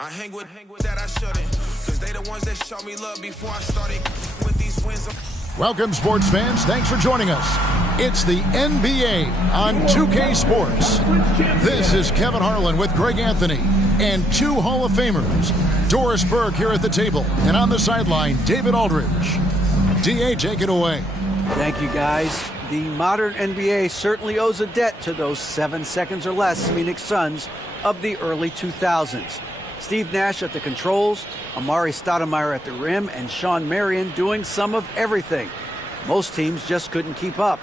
I hang with that I shouldn't, because they the ones that showed me love before I started with these wins. Welcome, sports fans. Thanks for joining us. It's the NBA on 2K Sports. This is Kevin Harlan with Greg Anthony and two Hall of Famers. Doris Burke here at the table, and on the sideline, David Aldridge. D.A., take it away. Thank you, guys. The modern NBA certainly owes a debt to those 7 seconds or less Phoenix Suns of the early 2000s. Steve Nash at the controls, Amari Stoudemire at the rim, and Sean Marion doing some of everything. Most teams just couldn't keep up.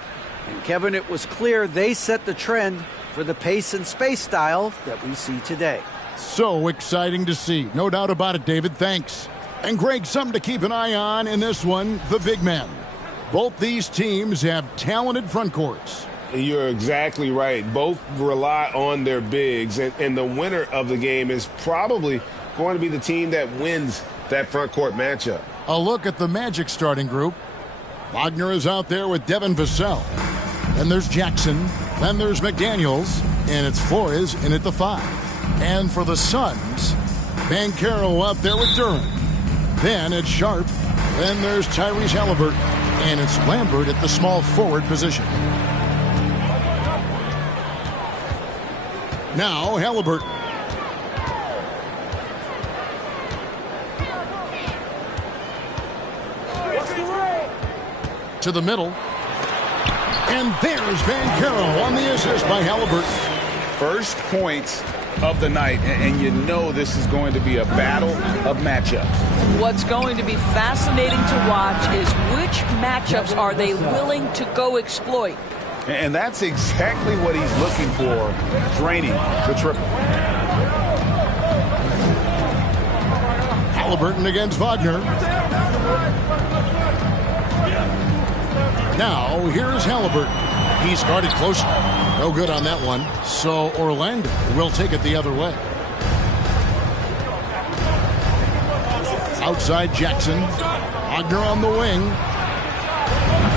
And Kevin, it was clear they set the trend for the pace and space style that we see today. So exciting to see. No doubt about it, David. Thanks. And Greg, something to keep an eye on in this one, the big men. Both these teams have talented front courts. You're exactly right. Both rely on their bigs, and the winner of the game is probably going to be the team that wins that front court matchup. A look at the Magic starting group. Wagner is out there with Devin Vassell. Then there's Jackson. Then there's McDaniels. And it's Flores in at the 5. And for the Suns, Banchero out there with Durant. Then it's Sharp. Then there's Tyrese Halliburton. And it's Lambert at the small forward position. Now Halliburton. To the middle. And there's Banchero on the assist by Halliburton. First points of the night, and you know this is going to be a battle of matchups. What's going to be fascinating to watch is which matchups are they willing to go exploit. And that's exactly what he's looking for, draining the triple. Halliburton against Wagner. Now, here's Halliburton. He's guarded closely. No good on that one. So Orlando will take it the other way. Outside Jackson. Wagner on the wing.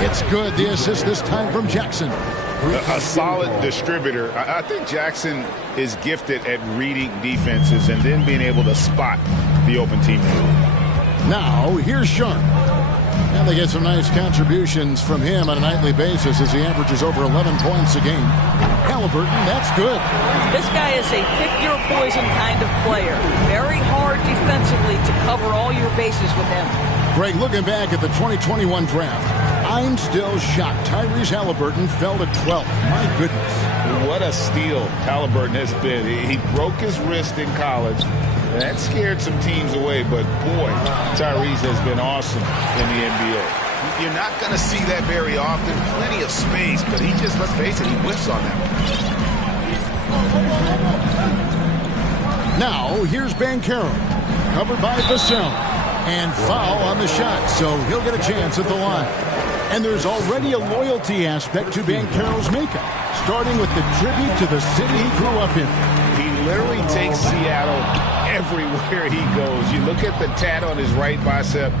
It's good. The assist this time from Jackson. A solid distributor. I think Jackson is gifted at reading defenses and then being able to spot the open teammate. Now, here's Sharp. And they get some nice contributions from him on a nightly basis as he averages over 11 points a game. Halliburton, that's good. This guy is a pick-your-poison kind of player. Very hard defensively to cover all your bases with him. Greg, looking back at the 2021 draft, I'm still shocked Tyrese Halliburton fell to 12th. My goodness. What a steal Halliburton has been. He broke his wrist in college. That scared some teams away, but boy, Tyrese has been awesome in the NBA. You're not going to see that very often. Plenty of space, but he just, let's face it, he whiffs on that one. Now, here's Banchero. Covered by Vassell. And foul on the shot, so he'll get a chance at the line. And there's already a loyalty aspect to Banchero's makeup, starting with the tribute to the city he grew up in. He literally takes Seattle everywhere he goes. You look at the tat on his right bicep.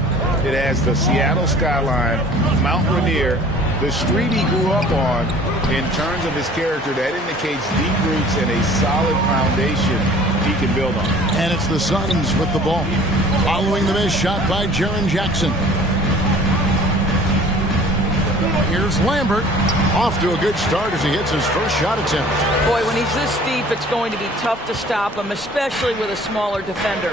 It has the Seattle skyline, Mount Rainier, the street he grew up on. In terms of his character, that indicates deep roots and a solid foundation he can build on. And it's the Suns with the ball. Following the missed shot by Jaren Jackson. Here's Lambert. Off to a good start as he hits his first shot attempt. Boy, when he's this deep, it's going to be tough to stop him, especially with a smaller defender.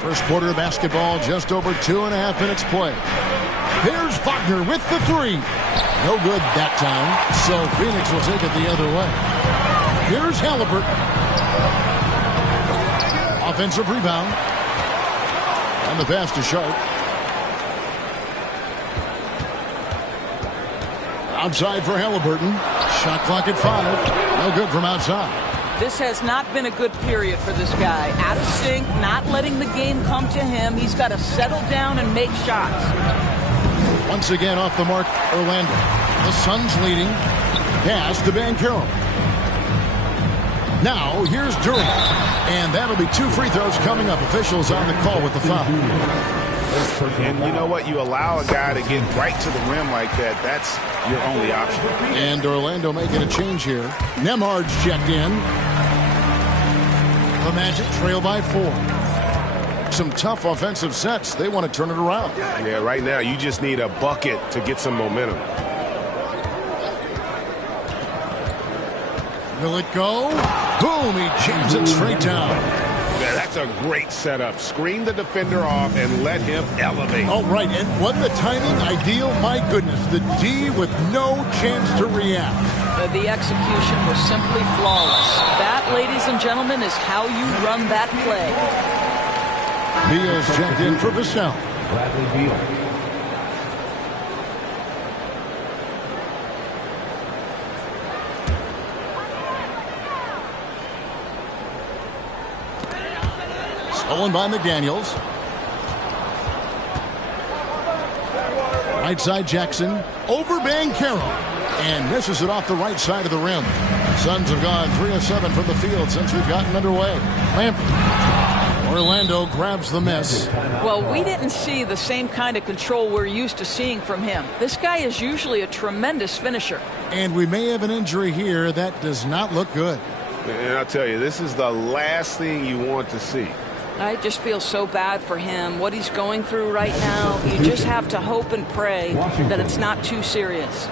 First quarter of basketball, just over 2.5 minutes play. There's Wagner with the 3. No good that time, so Phoenix will take it the other way. Here's Halliburton. Offensive rebound. And the pass to Sharp. Outside for Halliburton. Shot clock at 5. No good from outside. This has not been a good period for this guy. Out of sync, not letting the game come to him. He's got to settle down and make shots. Once again off the mark, Orlando. The Suns leading. Pass to Banchero. Now, here's Durant. And that'll be 2 free throws coming up. Officials on the call with the foul. And you know what? You allow a guy to get right to the rim like that. That's your only option. And Orlando making a change here. Nembhard's checked in. The Magic trail by 4. Some tough offensive sets. They want to turn it around. Yeah, right now you just need a bucket to get some momentum. Will it go? Boom, he jams it straight down. Yeah, that's a great setup. Screen the defender off and let him elevate. All right, and wasn't the timing ideal? My goodness, the D with no chance to react. The execution was simply flawless. That, ladies and gentlemen, is how you run that play. Beal's checked in for Vassell. Bradley Beal. Stolen by McDaniels. Right side Jackson. Over Banchero. And misses it off the right side of the rim. Suns have gone 3 of 7 from the field since we've gotten underway. Lampard. Orlando grabs the miss. Well, we didn't see the same kind of control we're used to seeing from him. This guy is usually a tremendous finisher. And we may have an injury here that does not look good. And I'll tell you, this is the last thing you want to see. I just feel so bad for him, what he's going through right now. You just have to hope and pray that it's not too serious.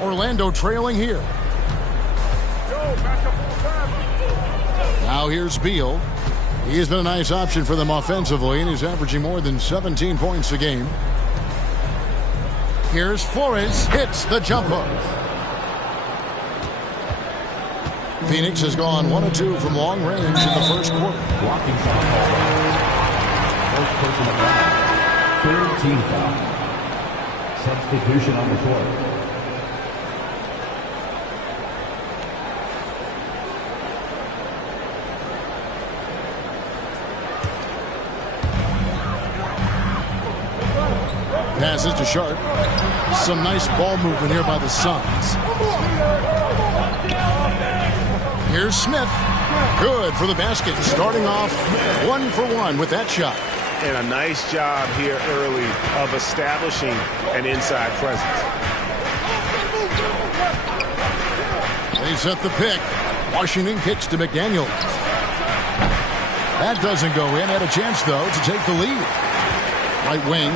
Orlando trailing here. Now here's Beal. He has been a nice option for them offensively, and he's averaging more than 17 points a game. Here's Flores. Hits the jumper. Phoenix has gone 1 of 2 from long range in the first quarter. Blocking shot. First personal foul. 3rd team foul. Substitution on the court. Passes to Sharp. Some nice ball movement here by the Suns. Here's Smith. Good for the basket. Starting off 1 for 1 with that shot. And a nice job here early of establishing an inside presence. They set the pick. Washington kicks to McDaniels. That doesn't go in. Had a chance, though, to take the lead. Right wing.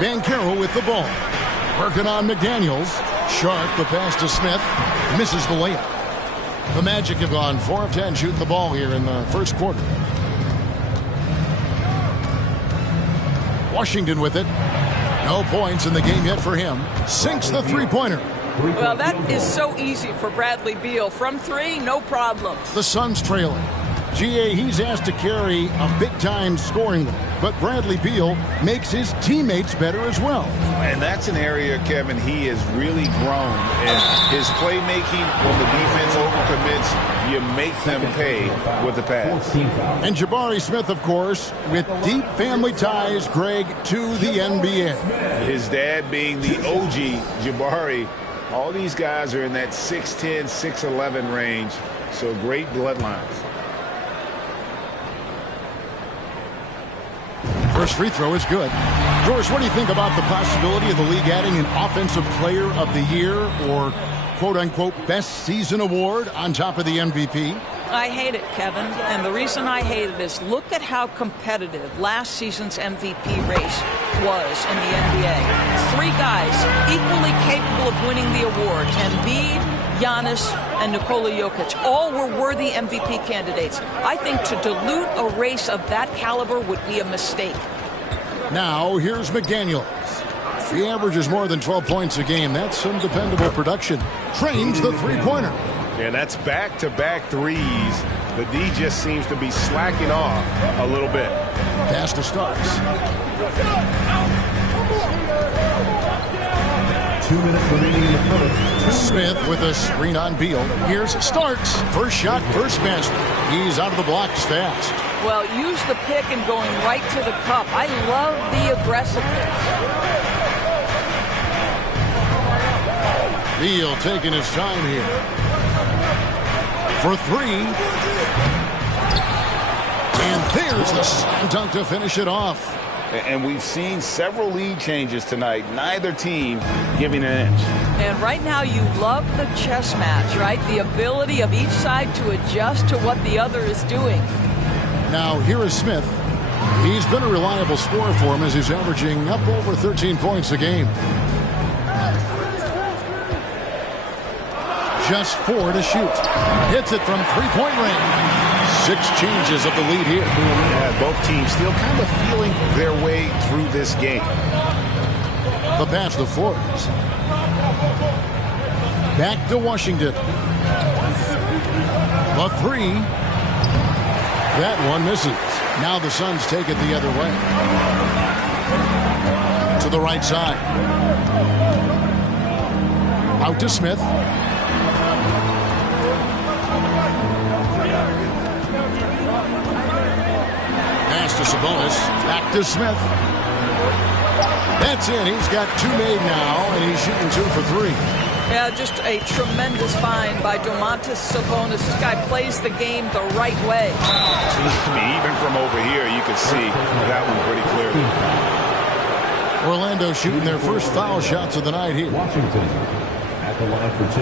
Banchero with the ball. Working on McDaniels. Sharp, the pass to Smith. Misses the layup. The Magic have gone 4 of 10 shooting the ball here in the first quarter. Washington with it. No points in the game yet for him. Sinks the three-pointer. Well, that is so easy for Bradley Beal. From 3, no problem. The Suns trailing. GA, he's asked to carry a big-time scoring load, but Bradley Beal makes his teammates better as well. And that's an area, Kevin, he has really grown. And his playmaking, when the defense overcommits, you make them pay with the pass. And Jabari Smith, of course, with deep family ties, Greg, to the NBA. His dad being the OG Jabari. All these guys are in that 6'10", 6'11" range. So great bloodlines. First free throw is good. George, what do you think about the possibility of the league adding an Offensive Player of the Year or quote-unquote best season award on top of the MVP? I hate it, Kevin, and the reason I hate it is look at how competitive last season's MVP race was in the NBA. 3 guys equally capable of winning the award: Embiid, Giannis, and Nikola Jokic. All were worthy MVP candidates. I think to dilute a race of that caliber would be a mistake. Now, here's McDaniels. He averages more than 12 points a game. That's some dependable production. Trains the three-pointer. And that's back-to-back threes. The D just seems to be slacking off a little bit. Pass to Starks. 2 minutes remaining in the first. Smith with a screen on Beal. Here's Starks. First shot, first basket. He's out of the blocks fast. Well, use the pick and going right to the cup. I love the aggressiveness. Beal taking his time here. For 3. And there's the slam dunk to finish it off. And we've seen several lead changes tonight. Neither team giving an inch. And right now you love the chess match, right? The ability of each side to adjust to what the other is doing. Now here is Smith. He's been a reliable scorer for him as he's averaging up over 13 points a game. Just 4 to shoot. Hits it from three-point range. 6 changes of the lead here. Yeah, both teams still kind of feeling their way through this game. The pass to Forbes. Back to Washington. The 3. That one misses. Now the Suns take it the other way. To the right side. Out to Smith. Pass to Sabonis. Back to Smith. That's it. He's got 2 made now, and he's shooting 2 for 3. Yeah, just a tremendous find by Domantas Sabonis. This guy plays the game the right way. I mean, even from over here, you can see that one pretty clearly. Orlando shooting their first foul shots of the night here. Washington at the line for 2.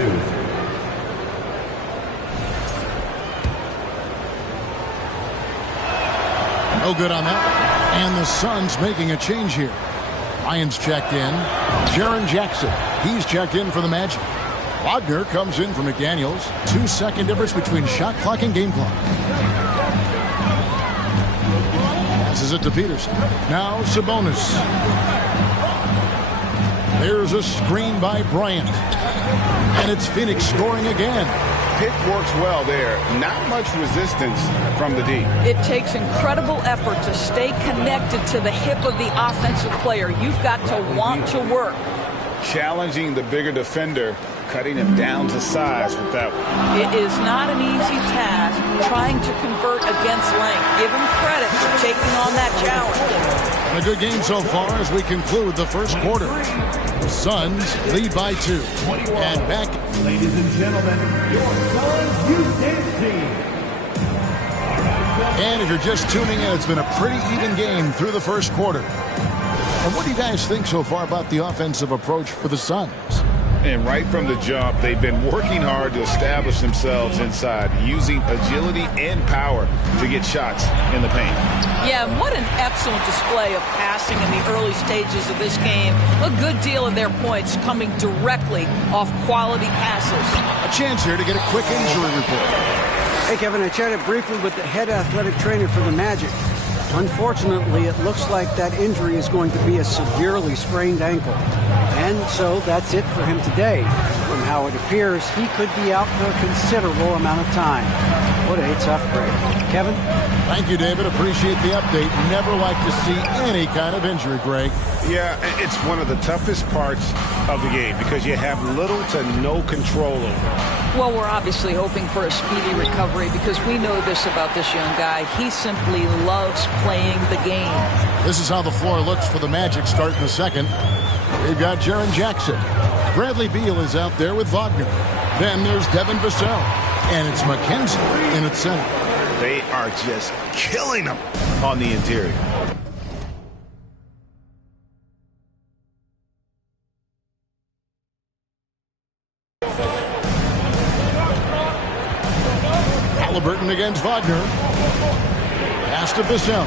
No good on that. And the Suns making a change here. Lyons checked in. Jaren Jackson. He's checked in for the Magic. Wagner comes in for McDaniels. 2-second difference between shot clock and game clock. Passes it to Peterson. Now Sabonis. There's a screen by Bryant. And it's Phoenix scoring again. Pick works well there. Not much resistance from the D. It takes incredible effort to stay connected to the hip of the offensive player. You've got to want to work. Challenging the bigger defender, cutting him down to size with that one. It is not an easy task trying to convert against length. Give him credit for taking on that challenge. And a good game so far as we conclude the first quarter. The Suns lead by 2. And back. Ladies and gentlemen, your Suns Youth Dance Team. And if you're just tuning in, it's been a pretty even game through the first quarter. And what do you guys think so far about the offensive approach for the Suns? And right from the jump, they've been working hard to establish themselves inside, using agility and power to get shots in the paint. Yeah, what an excellent display of passing in the early stages of this game. A good deal of their points coming directly off quality passes. A chance here to get a quick injury report. Hey, Kevin, I chatted briefly with the head athletic trainer for the Magic. Unfortunately, it looks like that injury is going to be a severely sprained ankle. And so that's it for him today. From how it appears, he could be out for a considerable amount of time. What a tough break. Kevin? Thank you, David. Appreciate the update. Never like to see any kind of injury, Greg. Yeah, it's one of the toughest parts of the game because you have little to no control over it. Well, we're obviously hoping for a speedy recovery because we know this about this young guy. He simply loves playing the game. This is how the floor looks for the Magic start in the second. We've got Jaren Jackson. Bradley Beal is out there with Wagner. Then there's Devin Vassell. And it's McKenzie in at center. They are just killing them on the interior. Halliburton against Wagner. Pass to Vassell.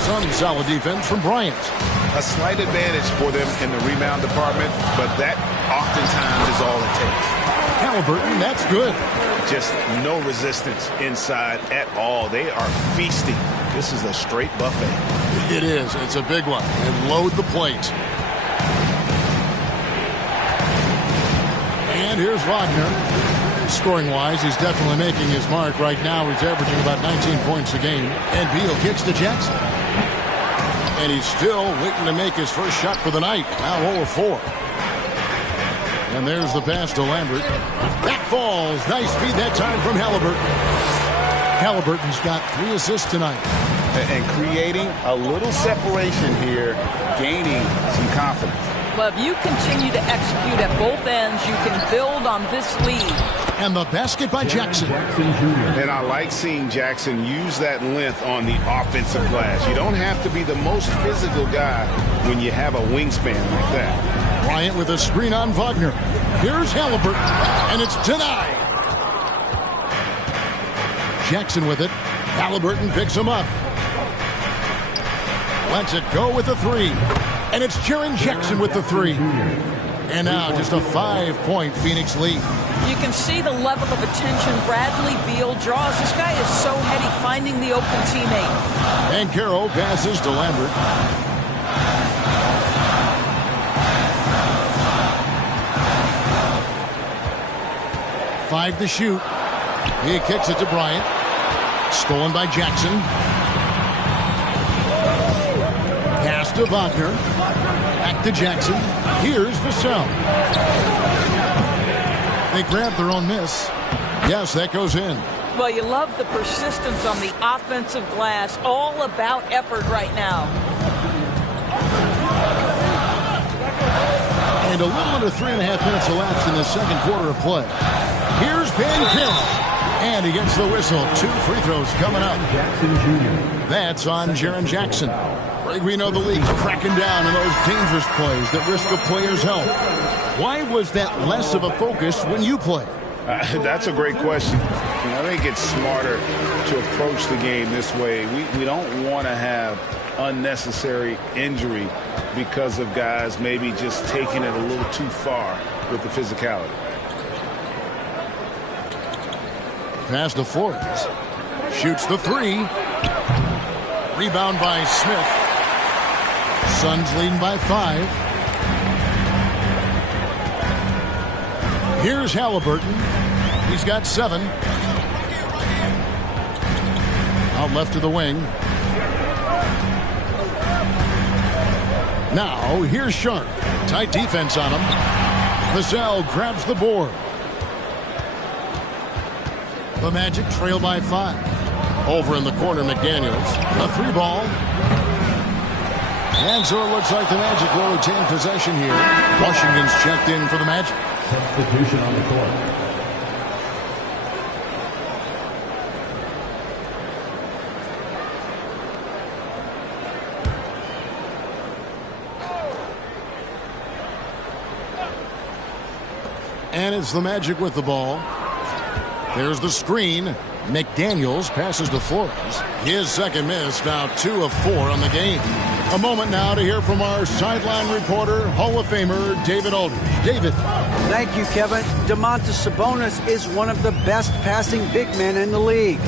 Some solid defense from Bryant. A slight advantage for them in the rebound department, but that oftentimes is all it takes. Halliburton, that's good. Just no resistance inside at all. They are feasting. This is a straight buffet. It is. It's a big one. And load the plate. And here's Wagner. Scoring-wise, he's definitely making his mark. Right now, he's averaging about 19 points a game. And Beal kicks to Jackson. And he's still waiting to make his first shot for the night. Now 0-4. And there's the pass to Lambert. That falls. Nice feed that time from Halliburton. Halliburton's got 3 assists tonight. And creating a little separation here, gaining some confidence. Well, if you continue to execute at both ends, you can build on this lead. And the basket by Jackson. And I like seeing Jackson use that length on the offensive glass. You don't have to be the most physical guy when you have a wingspan like that. Bryant with a screen on Wagner. Here's Halliburton, and it's denied. Jackson with it. Halliburton picks him up. Lets it go with the 3. And it's Jaren Jackson with the 3. And now just a 5-point Phoenix lead. You can see the level of attention Bradley Beal draws. This guy is so heady finding the open teammate. And Carroll passes to Lambert. Five to shoot. He kicks it to Bryant. Stolen by Jackson. Pass to Wagner. Back to Jackson. Here's Vassell. They grab their own miss. Yes, that goes in. Well, you love the persistence on the offensive glass. All about effort right now. And a little under 3.5 minutes elapsed in the second quarter of play. Here's Ben Carroll. And he gets the whistle. 2 free throws coming up. That's on Jaren Jackson. We know the league's cracking down on those dangerous plays that risk a player's health. Why was that less of a focus when you play? That's a great question. I think it's smarter to approach the game this way. We don't want to have unnecessary injury because of guys maybe just taking it a little too far with the physicality. Pass to Forbes. Shoots the 3. Rebound by Smith. Suns leading by 5. Here's Halliburton. He's got 7. Out left to the wing. Now, here's Sharp. Tight defense on him. Vassell grabs the board. The Magic trail by 5. Over in the corner, McDaniels. A 3 ball. And so it looks like the Magic will retain possession here. Washington's checked in for the Magic. Substitution on the court. And it's the Magic with the ball. There's the screen. McDaniels passes to Flores. His second miss, now 2 of 4 on the game. A moment now to hear from our sideline reporter, Hall of Famer David Aldridge. David. Thank you, Kevin. Domantas Sabonis is one of the best passing big men in the league.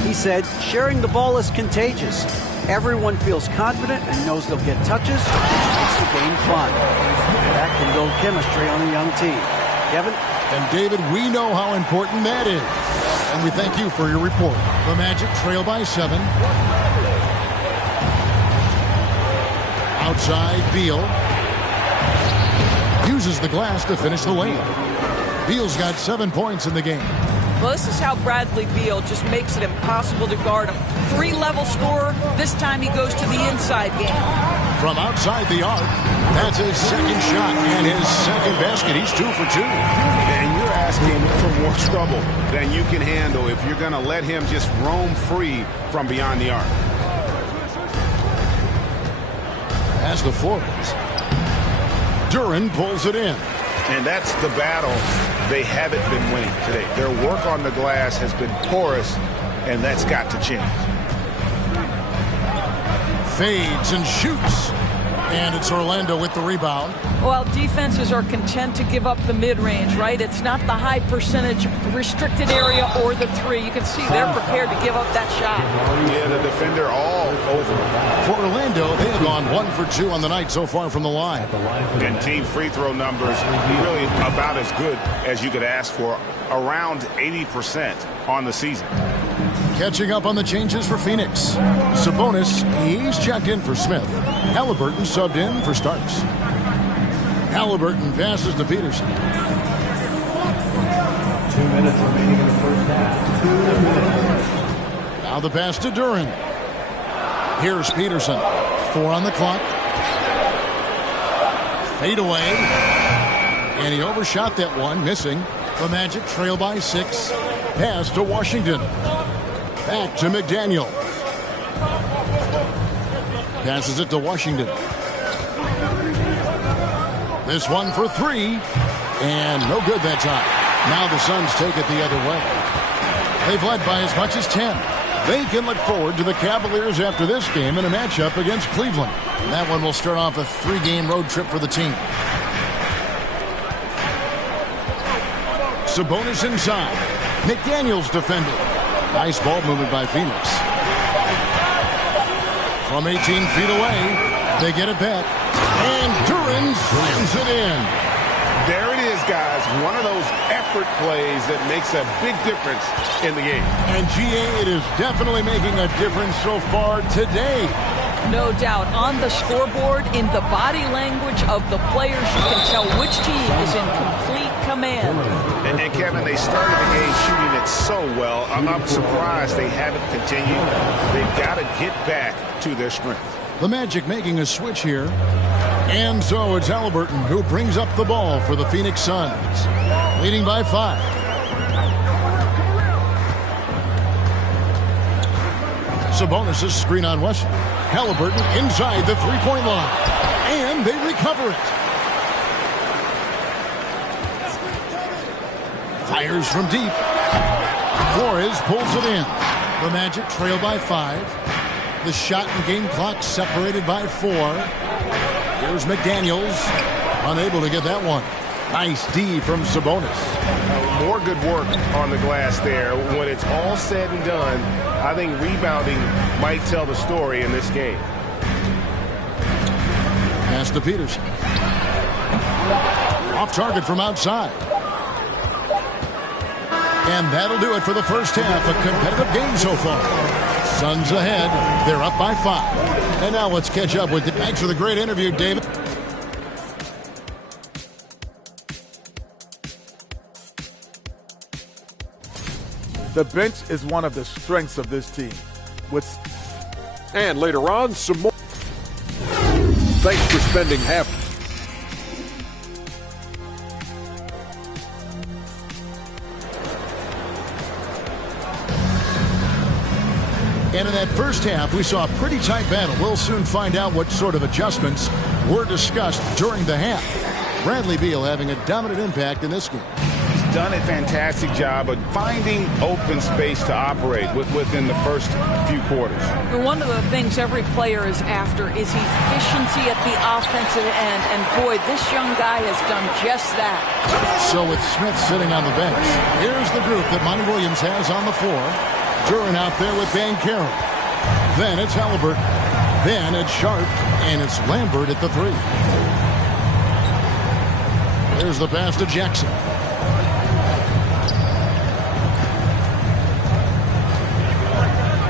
He said, sharing the ball is contagious. Everyone feels confident and knows they'll get touches. It's the game fun. That can build chemistry on a young team. Kevin? And David, we know how important that is. And we thank you for your report. The Magic trail by 7. Outside, Beal. Uses the glass to finish the layup. Beal's got 7 points in the game. Well, this is how Bradley Beal just makes it impossible to guard him. 3-level scorer. This time he goes to the inside game. From outside the arc, that's his second shot and his second basket. He's 2 for 2. And you're asking for more trouble than you can handle if you're going to let him just roam free from beyond the arc. As the Flores. Duren pulls it in. And that's the battle they haven't been winning today. Their work on the glass has been porous, and that's got to change. Fades and shoots. And it's Orlando with the rebound. Well, defenses are content to give up the mid-range, right? It's not the high percentage restricted area or the 3. You can see they're prepared to give up that shot. Yeah, the defender all over. For Orlando, they have gone 1 for 2 on the night so far from the line. And team free throw numbers really about as good as you could ask for. Around 80% on the season. Catching up on the changes for Phoenix. Sabonis, he's checked in for Smith. Halliburton subbed in for Starks. Halliburton passes to Peterson. 2 minutes remaining in the first half. 2 minutes. Now the pass to Duren. Here's Peterson. 4 on the clock. Fade away. And he overshot that one, missing. The Magic trail by 6. Pass to Washington. Back to McDaniel. Passes it to Washington. This one for 3. And no good that time. Now the Suns take it the other way. They've led by as much as 10. They can look forward to the Cavaliers after this game in a matchup against Cleveland. And that one will start off a 3-game road trip for the team. Sabonis inside. McDaniels defended. Nice ball movement by Phoenix. From 18 feet away, they get it back. And Duren slams it in. There it is, guys. One of those effort plays that makes a big difference in the game. And GA, it is definitely making a difference so far today. No doubt. On the scoreboard, in the body language of the players, you can tell which team is in complete command. And Kevin, they started the game shooting it so well. I'm surprised they haven't continued. They've got to get back to their strength. The Magic making a switch here. And so it's Halliburton who brings up the ball for the Phoenix Suns. Leading by 5. Sabonis' screen on Wesley. Halliburton inside the 3-point line. And they recover it. Fires from deep. Flores pulls it in. The Magic trail by 5. The shot and game clock separated by 4. Here's McDaniels. Unable to get that one. Nice D from Sabonis. More good work on the glass there. When it's all said and done, I think rebounding might tell the story in this game. Pass to Peterson. Off target from outside. And that'll do it for the first half. A competitive game so far. Suns ahead. They're up by 5. And now let's catch up with thanks for the great interview, David. The bench is one of the strengths of this team. And later on, some more. Thanks for spending half. And in that first half, we saw a pretty tight battle. We'll soon find out what sort of adjustments were discussed during the half. Bradley Beal having a dominant impact in this game. He's done a fantastic job of finding open space to operate within the first few quarters. One of the things every player is after is efficiency at the offensive end. And boy, this young guy has done just that. So with Smith sitting on the bench, here's the group that Monty Williams has on the floor. Duren out there with Banchero. Then it's Halliburton. Then it's Sharp, and it's Lambert at the 3. There's the pass to Jackson.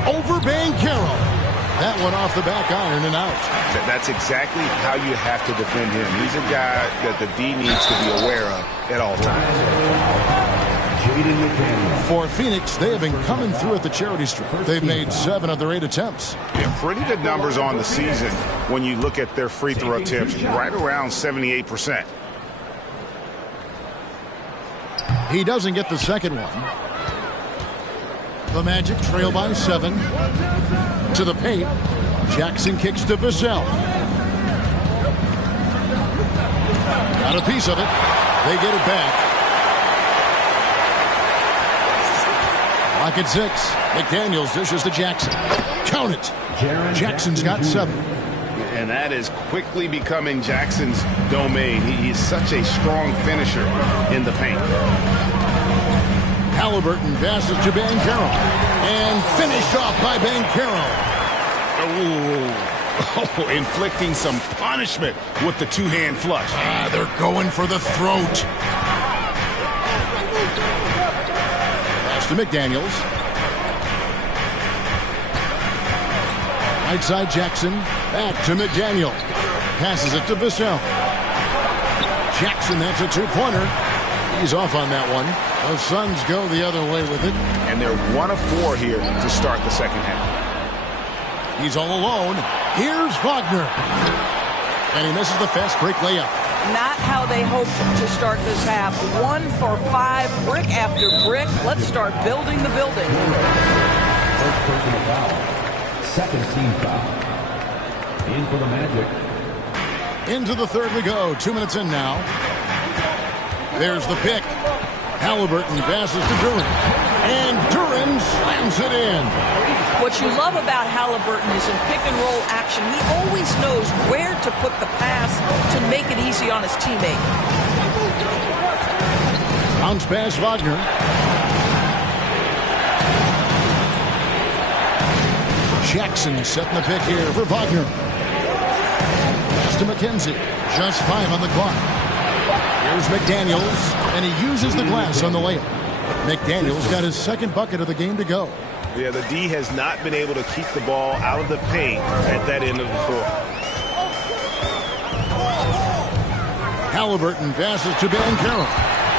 Over Banchero. That one off the back iron and out. That's exactly how you have to defend him. He's a guy that the D needs to be aware of at all times. For Phoenix, they have been coming through at the charity stripe. They've made 7 of their 8 attempts. Yeah, pretty good numbers on the season when you look at their free throw attempts, right around 78%. He doesn't get the second one. The Magic trail by 7. To the paint. Jackson kicks to Vassell. Got a piece of it. They get it back. Lock at 6. McDaniels dishes to Jackson. Count it. Jackson's got 7. And that is quickly becoming Jackson's domain. He is such a strong finisher in the paint. Halliburton passes to Banchero. And finished off by Banchero. Oh, inflicting some punishment with the two-hand flush. They're going for the throat. Pass to McDaniels. Right side Jackson. Back to McDaniel. Passes it to Vassell. Jackson, that's a 2-pointer. He's off on that one. The Suns go the other way with it. And they're 1 of 4 here to start the second half. He's all alone. Here's Wagner. And he misses the fast break layup. Not how they hoped to start this half. 1 for 5, brick after brick. Let's start building the building. First personal foul. Second team foul. In for the Magic. Into the third we go. 2 minutes in now. There's the pick. Halliburton passes to Duren. And Duren slams it in. What you love about Halliburton is in pick-and-roll action, he always knows where to put the pass to make it easy on his teammate. Bounce pass Wagner. Jackson setting the pick here for Wagner. Pass to McKenzie. Just 5 on the clock. Here's McDaniels, and he uses the glass on the layup. McDaniels got his second bucket of the game to go. Yeah, the D has not been able to keep the ball out of the paint at that end of the court. Halliburton passes to Banchero.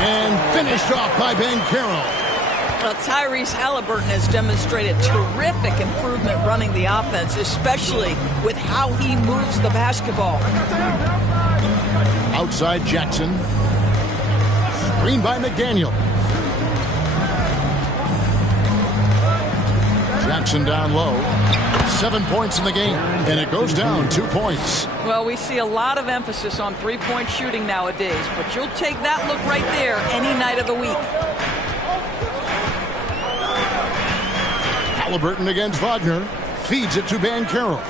And finished off by Banchero. Well, Tyrese Halliburton has demonstrated terrific improvement running the offense, especially with how he moves the basketball. Outside Jackson. Screen by McDaniel. Jackson down low. 7 points in the game, and it goes down 2 points. Well, we see a lot of emphasis on three-point shooting nowadays, but you'll take that look right there any night of the week. Halliburton against Wagner. Feeds it to Banchero.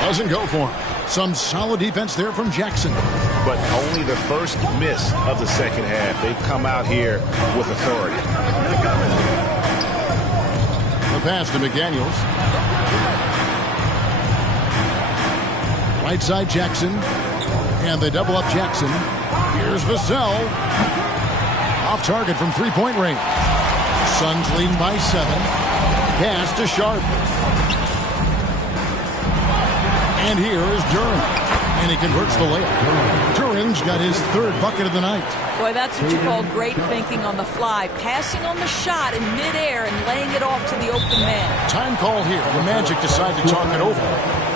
Doesn't go for him. Some solid defense there from Jackson. But only the first miss of the second half. They've come out here with authority. The pass to McDaniels. Right side Jackson. And they double up Jackson. Here's Vassell. Off target from three-point range. Suns leading by 7. Pass to Sharp. And here is Duren. And he converts the layup. Duren's got his third bucket of the night. Boy, that's what you call great thinking on the fly. Passing on the shot in midair and laying it off to the open man. Time call here. The Magic decide to talk it over.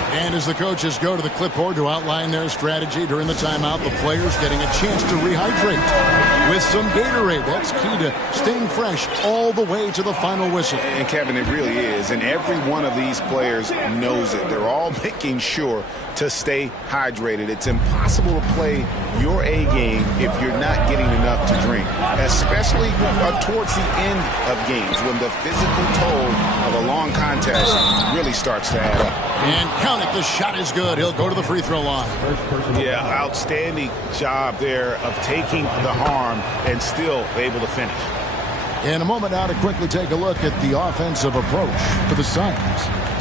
And as the coaches go to the clipboard to outline their strategy during the timeout, the players getting a chance to rehydrate with some Gatorade. That's key to staying fresh all the way to the final whistle. And Kevin, it really is. And every one of these players knows it. They're all making sure to stay hydrated. It's impossible to play your A game if you're not getting enough to drink, especially towards the end of games when the physical toll of a long contest really starts to add up. And count it, the shot is good. He'll go to the free throw line. Yeah, outstanding job there of taking the harm and still able to finish. In a moment now to quickly take a look at the offensive approach for the Suns.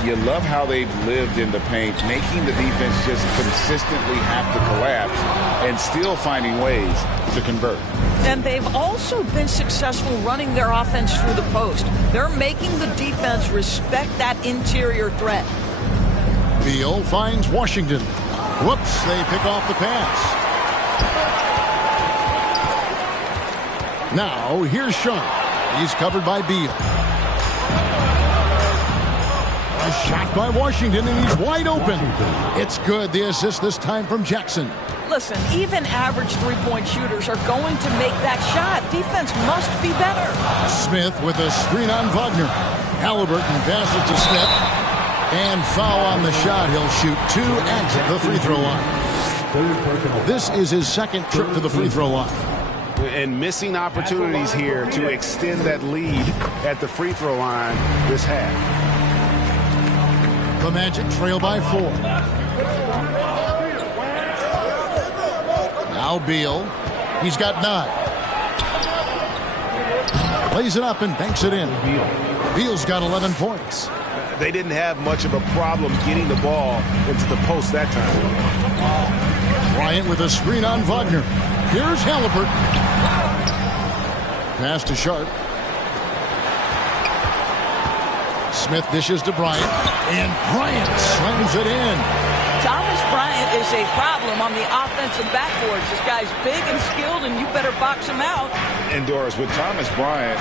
You love how they've lived in the paint, making the defense just consistently have to collapse and still finding ways to convert. And they've also been successful running their offense through the post. They're making the defense respect that interior threat. Beal finds Washington. Whoops, they pick off the pass. Now, here's Sean. He's covered by Beal. A shot by Washington, and he's wide open. It's good. The assist this time from Jackson. Listen, even average three-point shooters are going to make that shot. Defense must be better. Smith with a screen on Wagner. Halliburton passes to Smith. And foul on the shot. He'll shoot 2 at the free throw line. This is his second trip to the free throw line. And missing opportunities here to extend that lead at the free throw line this half. The Magic trail by 4. Now Beal. He's got 9. Plays it up and banks it in. Beal's got 11 points. They didn't have much of a problem getting the ball into the post that time. Bryant with a screen on Wagner. Here's Halliburton. Pass to Sharp. Smith dishes to Bryant. And Bryant slams it in. Thomas Bryant is a problem on the offensive backboards. This guy's big and skilled, and you better box him out. And Doris, with Thomas Bryant,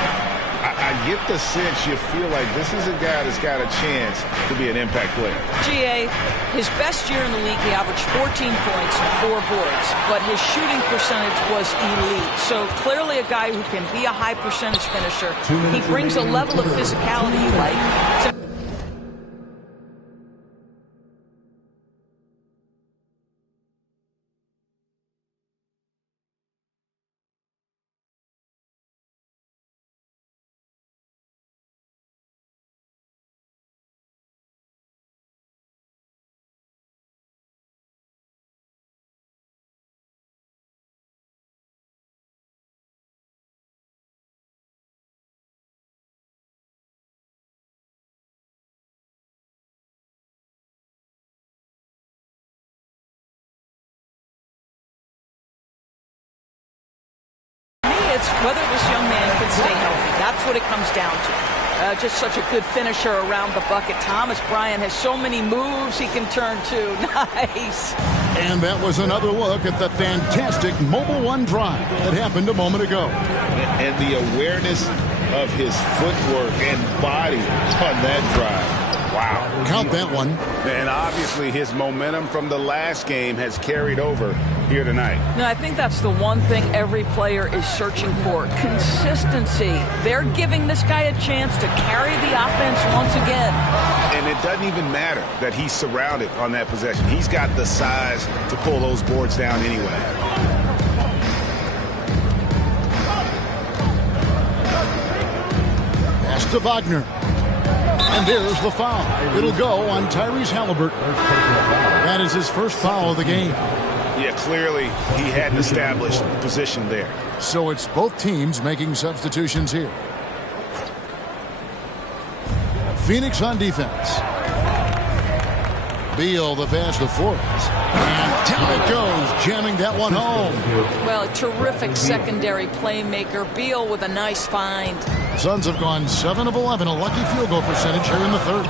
I get the sense you feel like this is a guy that's got a chance to be an impact player. GA, his best year in the league, he averaged 14 points and 4 boards, but his shooting percentage was elite. So clearly a guy who can be a high percentage finisher. He brings a level of physicality you like. It's whether this young man can stay healthy. That's what it comes down to. Just such a good finisher around the bucket. Thomas Bryant has so many moves he can turn to. Nice. And that was another look at the fantastic Mobile One drive that happened a moment ago. And the awareness of his footwork and body on that drive. Wow. Count that one. And obviously his momentum from the last game has carried over here tonight. No, I think that's the one thing every player is searching for. Consistency. They're giving this guy a chance to carry the offense once again. And it doesn't even matter that he's surrounded on that possession. He's got the size to pull those boards down anyway. Pass to Wagner. And there's the foul. It'll go on Tyrese Halliburton. That is his first foul of the game. Yeah, clearly he hadn't established position there. So it's both teams making substitutions here. Phoenix on defense. Beal, the pass to Forbes. And down it goes, jamming that one home. Well, a terrific secondary playmaker. Beal with a nice find. Suns have gone 7 of 11, a lucky field goal percentage here in the third.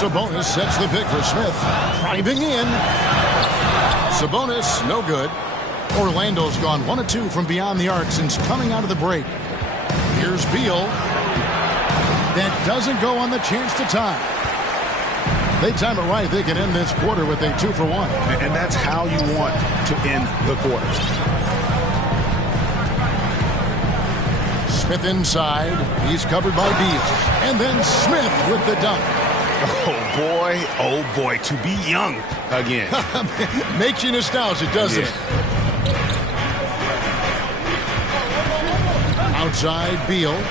Sabonis sets the pick for Smith. Driving in. Sabonis, no good. Orlando's gone 1 of 2 from beyond the arc since coming out of the break. Here's Beal. That doesn't go on the chance to tie. They time it right. They can end this quarter with a 2 for 1. And that's how you want to end the quarters. Smith inside. He's covered by Beal. And then Smith with the dunk. Oh boy, to be young again. Makes you nostalgic, doesn't it? Outside Beal.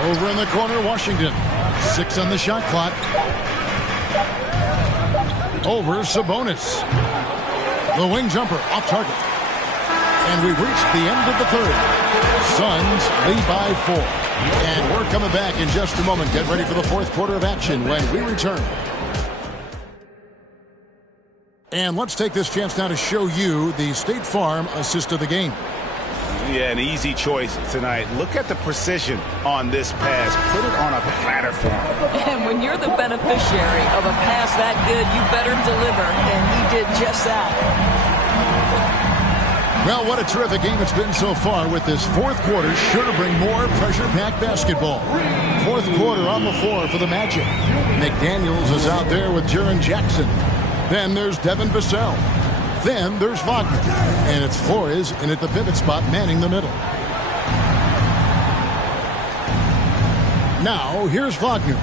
Over in the corner, Washington. 6 on the shot clock. Over Sabonis. The wing jumper off target. And we've reached the end of the third. Suns lead by 4. And we're coming back in just a moment. Get ready for the fourth quarter of action when we return. And let's take this chance now to show you the State Farm assist of the game. Yeah, an easy choice tonight. Look at the precision on this pass. Put it on a platter form. And when you're the beneficiary of a pass that good, you better deliver. And he did just that. Well, what a terrific game it's been so far with this fourth quarter. Sure to bring more pressure-packed basketball. Fourth quarter on the floor for the Magic. McDaniels is out there with Jaren Jackson. Then there's Devin Vassell. Then there's Wagner. And it's Flores in at the pivot spot, manning the middle. Now, here's Wagner.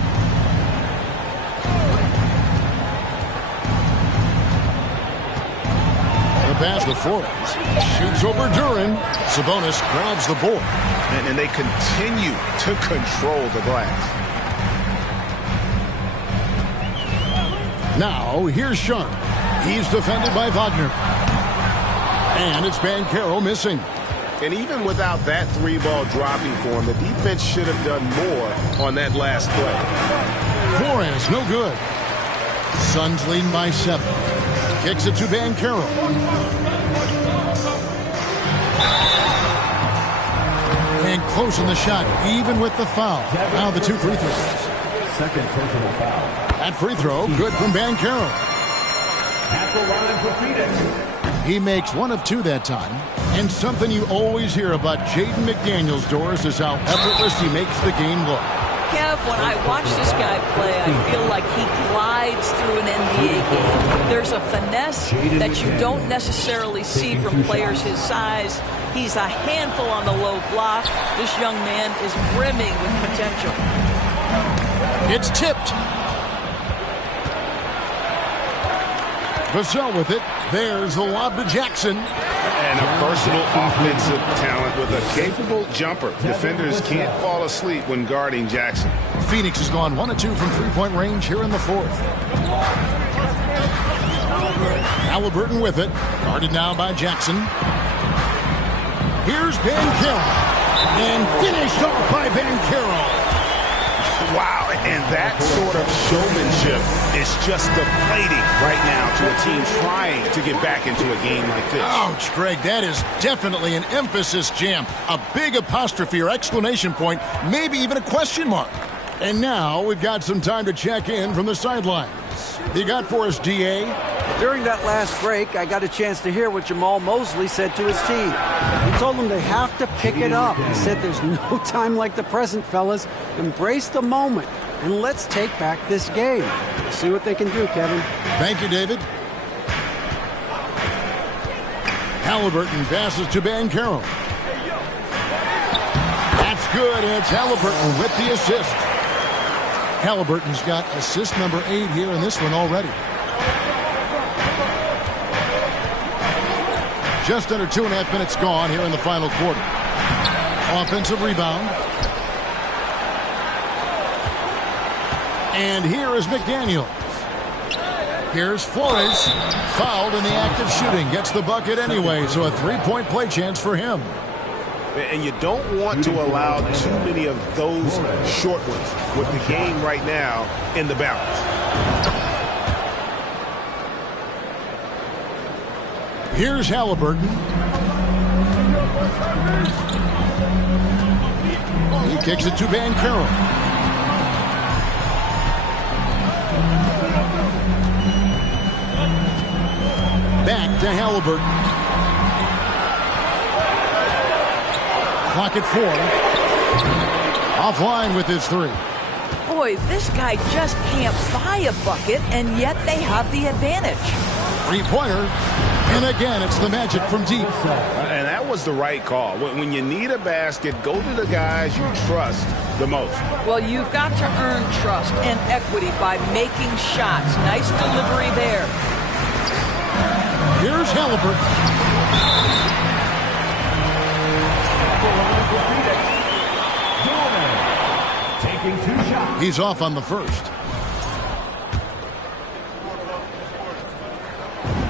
The pass to Flores. Shoots over Duren. Sabonis grabs the board. And they continue to control the glass. Now, here's Sean. He's defended by Wagner. And it's Banchero missing. And even without that 3-ball dropping for him, the defense should have done more on that last play. Flores, no good. Suns leading by 7. Kicks it to Banchero. And closing the shot, even with the foul. Now the 2 free throws. Second personal foul. That free throw, good from Banchero. At the line for Phoenix. He makes 1 of 2 that time. And something you always hear about Jaden McDaniels, Doris, is how effortless he makes the game look. Kev, when I watch this guy play, I feel like he glides through an NBA game. There's a finesse that you don't necessarily see from players his size. He's a handful on the low block. This young man is brimming with potential. It's tipped. Vassell with it. There's the lob to Jackson. And a versatile offensive talent with a capable jumper. Defenders can't fall asleep when guarding Jackson. Phoenix has gone 1 of 2 from three-point range here in the fourth. Halliburton with it. Guarded now by Jackson. Here's Banchero. And finished off by Banchero. Wow, and that sort of showmanship is just deflating right now to a team trying to get back into a game like this. Ouch, Greg, that is definitely an emphasis jam. A big apostrophe or exclamation point, maybe even a question mark. And now we've got some time to check in from the sidelines. You got for us, D.A.? During that last break, I got a chance to hear what Jamal Mosley said to his team. He told them they have to pick it up. He said there's no time like the present, fellas. Embrace the moment, and let's take back this game. We'll see what they can do, Kevin. Thank you, David. Halliburton passes to Banchero. That's good, and it's Halliburton with the assist. Halliburton's got assist number 8 here in this one already. Just under 2.5 minutes gone here in the final quarter. Offensive rebound. And here is McDaniels. Here's Flores. Fouled in the act of shooting. Gets the bucket anyway, so a 3-point play chance for him. And you don't want to allow too many of those short ones with the game right now in the balance. Here's Halliburton. He kicks it to Banchero. Back to Halliburton. Clock at 4. Offline with his 3. Boy, this guy just can't buy a bucket, and yet they have the advantage. 3-pointer. And again, it's the Magic from deep. And that was the right call. When you need a basket, go to the guys you trust the most. Well, you've got to earn trust and equity by making shots. Nice delivery there. Here's Halliburton. He's off on the first.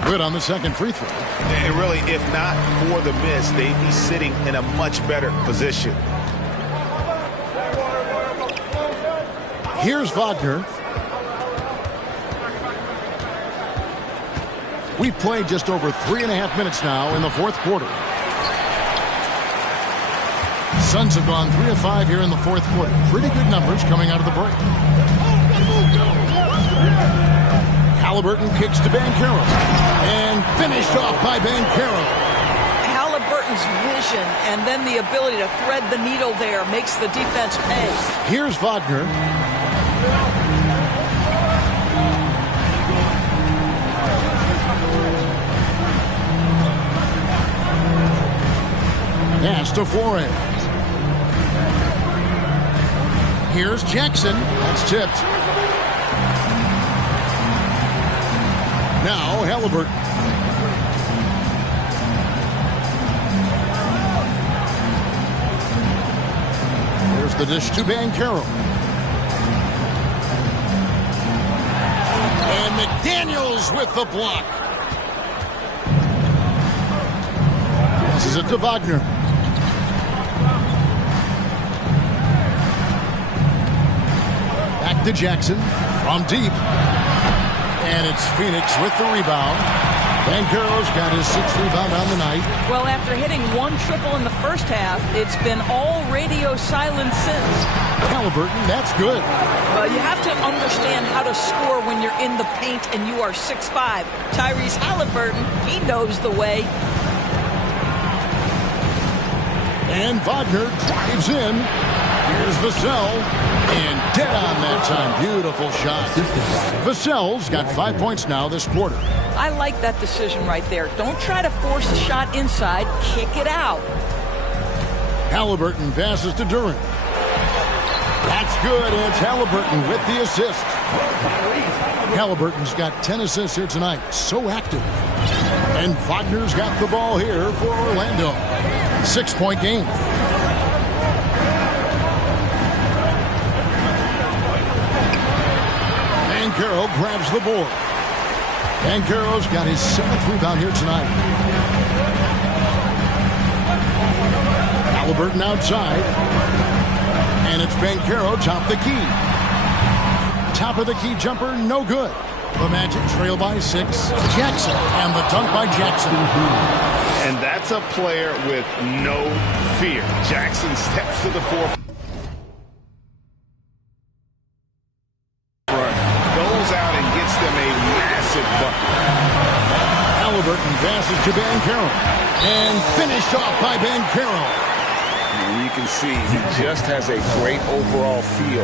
Good on the second free throw. And really, if not for the miss, they'd be sitting in a much better position. Here's Wagner. We've played just over 3.5 minutes now in the fourth quarter. Suns have gone 3 of 5 here in the fourth quarter. Pretty good numbers coming out of the break. Halliburton kicks to Banchero. And finished off by Banchero. Halliburton's vision and then the ability to thread the needle there makes the defense pay. Here's Wagner. Pass to Flores. Here's Jackson. That's tipped. Now Halliburton. Here's the dish to Banchero. And McDaniels with the block. Passes it to Wagner. Back to Jackson from deep. And it's Phoenix with the rebound. Banchero's got his 6th rebound on the night. Well, after hitting 1 triple in the first half, it's been all radio silence since. Halliburton, that's good. Well, you have to understand how to score when you're in the paint and you are 6'5". Tyrese Halliburton, he knows the way. And Wagner drives in. Here's Vassell. And dead on that time. Beautiful shot. Vassell's got 5 points now this quarter. I like that decision right there. Don't try to force a shot inside. Kick it out. Halliburton passes to Durant. That's good, and it's Halliburton with the assist. Halliburton's got 10 assists here tonight. So active. And Wagner's got the ball here for Orlando. 6-point game. Banchero grabs the board. Banchero's got his 7th rebound here tonight. Halliburton outside. And it's Banchero top the key. Top of the key jumper, no good. The Magic trail by 6. Jackson, and the dunk by Jackson. And that's a player with no fear. Jackson steps to the forefront. Goes out and gets them a massive bucket. Halliburton passes to Banchero. And finished off by Banchero. And you can see he just has a great overall feel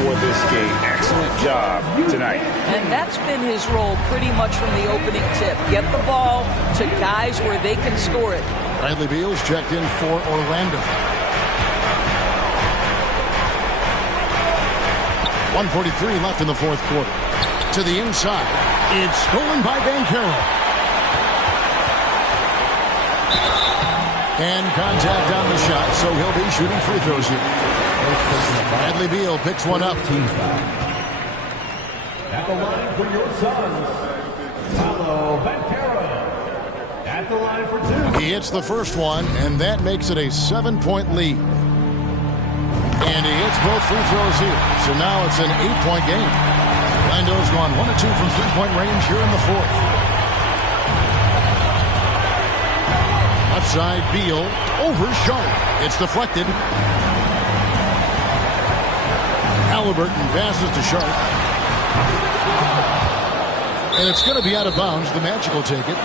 for this game. Excellent job tonight. And that's been his role pretty much from the opening tip. Get the ball to guys where they can score it. Bradley Beal's checked in for Orlando. 1:43 left in the fourth quarter. To the inside. It's stolen by Banchero. And contact on the shot, so he'll be shooting free throws here. Bradley Beal picks one up. At the line for your Suns, Paolo Banchero. At the line for 2. He hits the first one, and that makes it a 7-point lead. And he hits both free throws here. So now it's an 8-point game. Orlando's gone 1 of 2 from three-point range here in the fourth. Outside Beal, over Sharp. It's deflected. Halliburton passes to Sharp. And it's going to be out of bounds. The Magic will take it.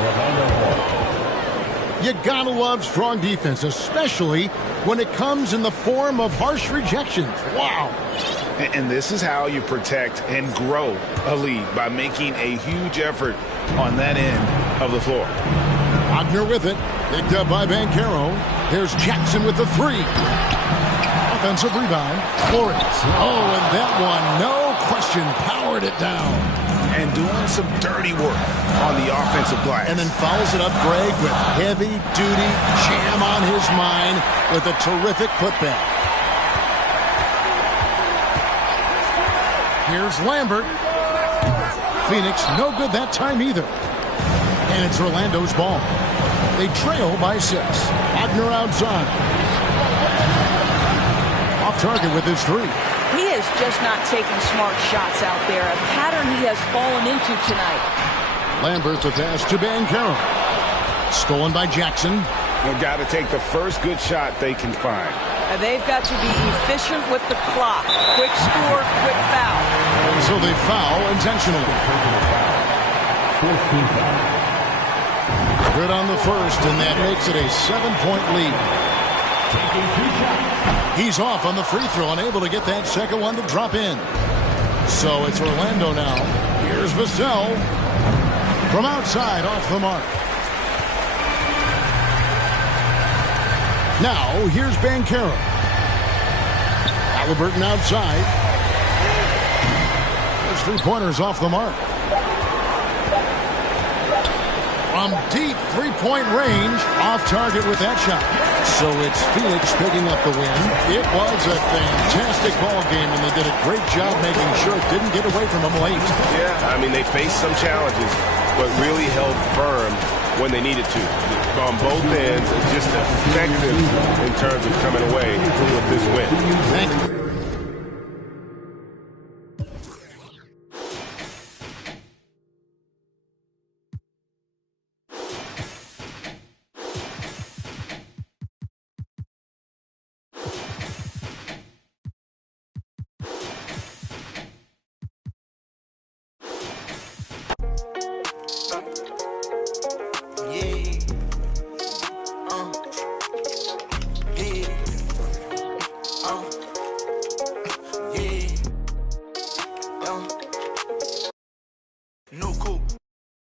You gotta love strong defense, especially when it comes in the form of harsh rejections. Wow. And this is how you protect and grow a lead, by making a huge effort on that end of the floor. Wagner with it. Picked up by Banchero. There's Jackson with the 3. Offensive rebound. Flores. Oh, and that one, no question, powered it down. And doing some dirty work on the offensive glass. And then fouls it up Greg with heavy-duty jam on his mind with a terrific putback. Here's Lambert. Phoenix, no good that time either. And it's Orlando's ball. They trail by 6. Wagner outside. Off target with his 3. He is just not taking smart shots out there. A pattern he has fallen into tonight. Lambert the pass to Banchero. Stolen by Jackson. They've got to take the first good shot they can find. They've got to be efficient with the clock. Quick score, quick foul. So they foul intentionally. 14 foul. Good on the first, and that makes it a 7-point lead. He's off on the free throw, unable to get that second one to drop in. So it's Orlando now. Here's Vassell from outside, off the mark. Now, here's Banchero. Halliburton outside. There's 3-pointers off the mark. From deep 3-point range, off target with that shot. So it's Phoenix picking up the win. It was a fantastic ball game, and they did a great job making sure it didn't get away from them late. Yeah, I mean, they faced some challenges, but really held firm when they needed to. On both ends, just effective in terms of coming away with this win. Thank you.